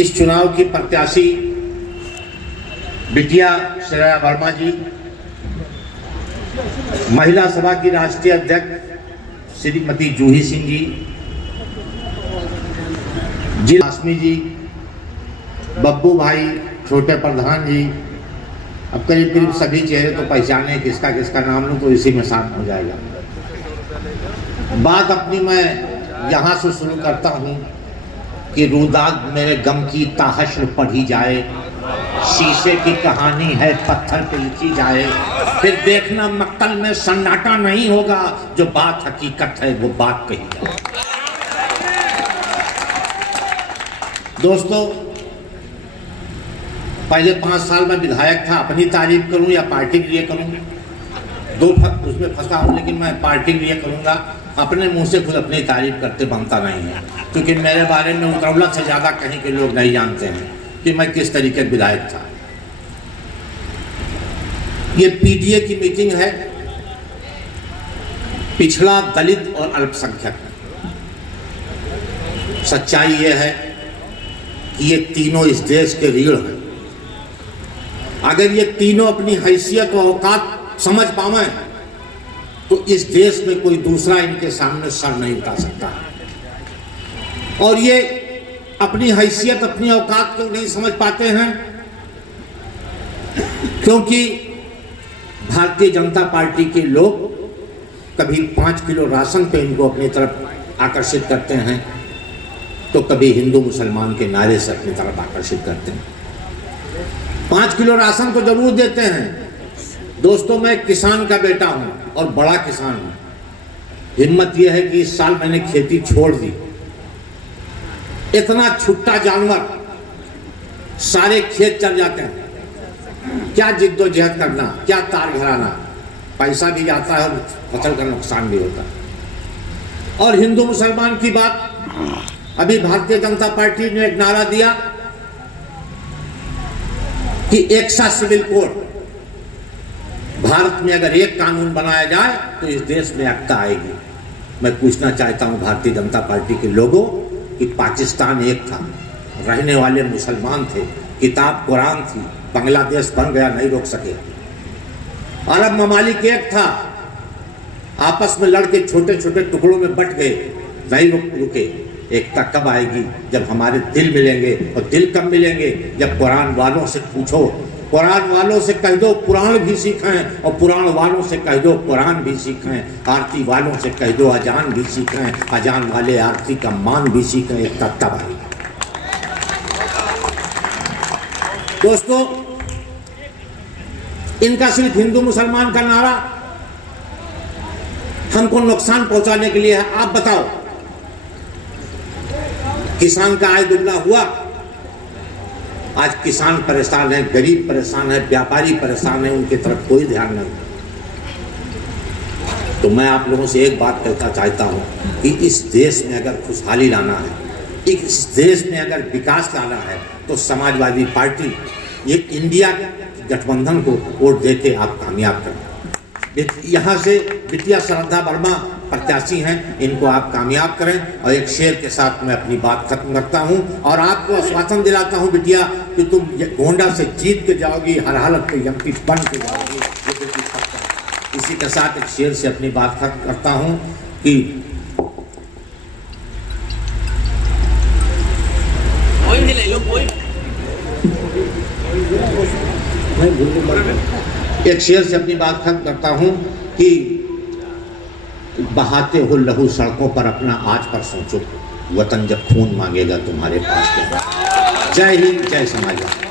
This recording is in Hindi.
इस चुनाव की प्रत्याशी बिटिया श्रेया वर्मा जी, महिला सभा की राष्ट्रीय अध्यक्ष श्रीमती जूही सिंह जी, जिला आसमी जी, बब्बू भाई, छोटे प्रधान जी। अब करीब करीब सभी चेहरे तो पहचाने, किसका किसका नाम लूं तो इसी में शामिल हो जाएगा। बात अपनी मैं यहाँ से शुरू करता हूँ कि रुदाग मेरे गम की ताहश्र पढ़ी जाए, शीशे की कहानी है पत्थर पे लिखी जाए, फिर देखना मक्तल में सन्नाटा नहीं होगा, जो बात हकीकत है वो बात कही जाए। दोस्तों, पहले 5 साल में विधायक था, अपनी तारीफ करूं या पार्टी के लिए करूं, उसमें फंसा हूं, लेकिन मैं पार्टी के लिए करूंगा। अपने मुंह से खुद अपनी तारीफ करते बनता नहीं है, क्योंकि मेरे बारे में उतरौलत से ज़्यादा कहीं के लोग नहीं जानते हैं कि मैं किस तरीके का विधायक था। ये पीटीए की मीटिंग है, पिछड़ा, दलित और अल्पसंख्यक। सच्चाई ये है कि ये तीनों इस देश के रीढ़ हैं। अगर ये तीनों अपनी हैसियत और औकात समझ पावे तो इस देश में कोई दूसरा इनके सामने सर नहीं उठा सकता। और ये अपनी हैसियत, अपनी औकात क्यों नहीं समझ पाते हैं? क्योंकि भारतीय जनता पार्टी के लोग कभी 5 किलो राशन पे इनको अपनी तरफ आकर्षित करते हैं, तो कभी हिंदू मुसलमान के नारे से अपनी तरफ आकर्षित करते हैं। 5 किलो राशन तो जरूर देते हैं। दोस्तों, मैं किसान का बेटा हूं और बड़ा किसान हूं। हिम्मत यह है कि इस साल मैंने खेती छोड़ दी। इतना छुट्टा जानवर, सारे खेत चल जाते हैं, क्या जिद्दोजहद करना, क्या तार घराना, पैसा भी जाता है और फसल का नुकसान भी होता है। और हिंदू मुसलमान की बात, अभी भारतीय जनता पार्टी ने एक नारा दिया कि एक सा सिविल कोड। भारत में अगर एक कानून बनाया जाए तो इस देश में एकता आएगी। मैं पूछना चाहता हूं भारतीय जनता पार्टी के लोगों कि पाकिस्तान एक था, रहने वाले मुसलमान थे, किताब कुरान थी, बांग्लादेश बन गया, नहीं रोक सके। अरब ममालिक एक था, आपस में लड़के छोटे छोटे टुकड़ों में बट गए, नहीं रुके। एकता कब आएगी? जब हमारे दिल मिलेंगे। और दिल कब मिलेंगे? जब कुरान वालों से पूछो, कुरान वालों से कह दो पुराण भी सीखें, और पुराण वालों से कह दो कुरान भी सीखें, आरती वालों से कह दो अजान भी सीखें, अजान वाले आरती का मान भी सीखें। एकता तब आएगी। दोस्तों, इनका सिर्फ हिंदू मुसलमान का नारा हमको नुकसान पहुंचाने के लिए है। आप बताओ, किसान का आय दुगना हुआ? आज किसान परेशान है, गरीब परेशान है, व्यापारी परेशान है, उनकी तरफ कोई ध्यान नहीं। तो मैं आप लोगों से एक बात कहना चाहता हूं कि इस देश में अगर खुशहाली लाना है, इस देश में अगर विकास लाना है, तो समाजवादी पार्टी, ये इंडिया गठबंधन को वोट देके आप कामयाब करें। यहाँ से बिटिया श्रद्धा वर्मा प्रत्याशी हैं, इनको आप कामयाब करें। और एक शेर के साथ मैं अपनी बात खत्म करता हूं और आपको आश्वासन दिलाता हूं बिटिया कि तुम गोंडा से जीत के जाओगी, हर हालत में एमपी बन के जाओगी। इसी के साथ एक शेर से अपनी बात खत्म करता हूं कि एक शेर से अपनी बात खत्म करता हूं कि बहाते हो लहू सड़कों पर, अपना आज पर सोचो, वतन जब खून मांगेगा तुम्हारे पास। जय हिंद, जय समाजवाद।